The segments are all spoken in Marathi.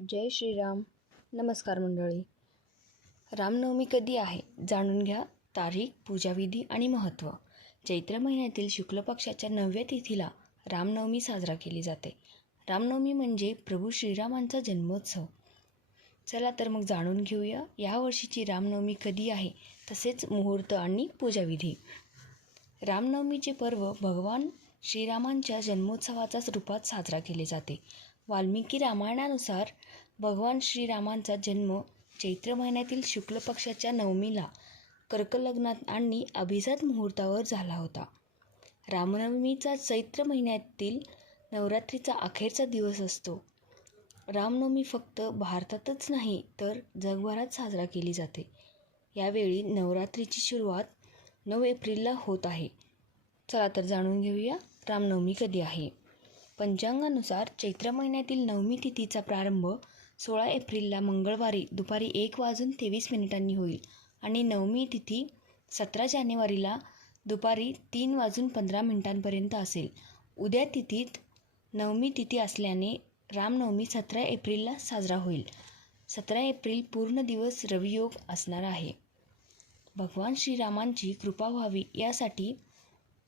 जय श्रीराम. नमस्कार मंडळी. रामनवमी कधी आहे जाणून घ्या. तारीख, पूजाविधी आणि महत्त्व. चैत्र महिन्यातील शुक्ल पक्षाच्या 9व्या तिथीला रामनवमी साजरा केली जाते. रामनवमी म्हणजे प्रभू श्रीरामांचा जन्मोत्सव. चला तर मग जाणून घेऊया यावर्षीची रामनवमी कधी आहे, तसेच मुहूर्त आणि पूजाविधी. रामनवमीचे पर्व भगवान श्रीरामांच्या जन्मोत्सवाच्या रूपात साजरा केले जाते. वाल्मिकी रामायणानुसार भगवान श्रीरामांचा जन्म चैत्र महिन्यातील शुक्ल पक्षाच्या 9मीला कर्क लग्नात आणि अभिजात मुहूर्तावर झाला होता. रामनवमीचा चैत्र महिन्यातील नवरात्रीचा अखेरचा दिवस असतो. रामनवमी फक्त भारतातच नाही तर जगभरात साजरा केली जाते. यावेळी नवरात्रीची सुरुवात 9 एप्रिलला होत आहे. चला तर जाणून घेऊया रामनवमी कधी आहे. पंचांगानुसार चैत्र महिन्यातील 9मी तिथीचा प्रारंभ 16 एप्रिलला मंगळवारी दुपारी 1:23 होईल आणि 9मी तिथी 17 जानेवारीला दुपारी 3:15 असेल. उद्या तिथीत 9मी तिथी असल्याने रामनवमी 17 एप्रिलला साजरा होईल. 17 एप्रिल पूर्ण दिवस रवियोग असणार आहे. भगवान श्रीरामांची कृपा व्हावी यासाठी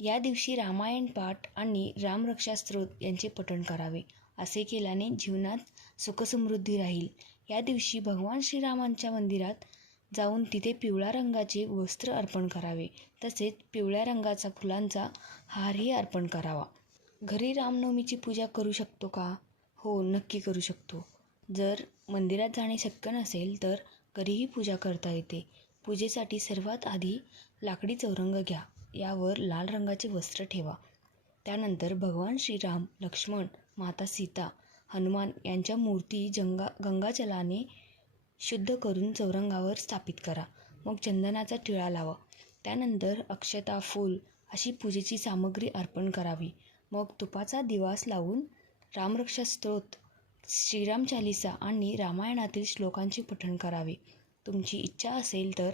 या दिवशी रामायण पाठ आणि रामरक्षा स्तोत्र यांचे पठण करावे. असे केल्याने जीवनात सुखसमृद्धी राहील. या दिवशी भगवान श्रीरामांच्या मंदिरात जाऊन तिथे पिवळ्या रंगाचे वस्त्र अर्पण करावे. तसेच पिवळ्या रंगाचा फुलांचा हारही अर्पण करावा. घरी रामनवमीची पूजा करू शकतो का? हो, नक्की करू शकतो. जर मंदिरात जाणे शक्य नसेल तर घरीही पूजा करता येते. पूजेसाठी सर्वात आधी लाकडी चौरंग घ्या. यावर लाल रंगाचे वस्त्र ठेवा. त्यानंतर भगवान श्रीराम, लक्ष्मण, माता सीता, हनुमान यांच्या मूर्ती गंगाजलाने शुद्ध करून चौरंगावर स्थापित करा. मग चंदनाचा टिळा लावा. त्यानंतर अक्षता, फूल अशी पूजेची सामग्री अर्पण करावी. मग तुपाचा दिवास लावून रामरक्षा स्तोत्र, श्रीराम चालीसा आणि रामायणातील श्लोकांचे पठण करावे. तुमची इच्छा असेल तर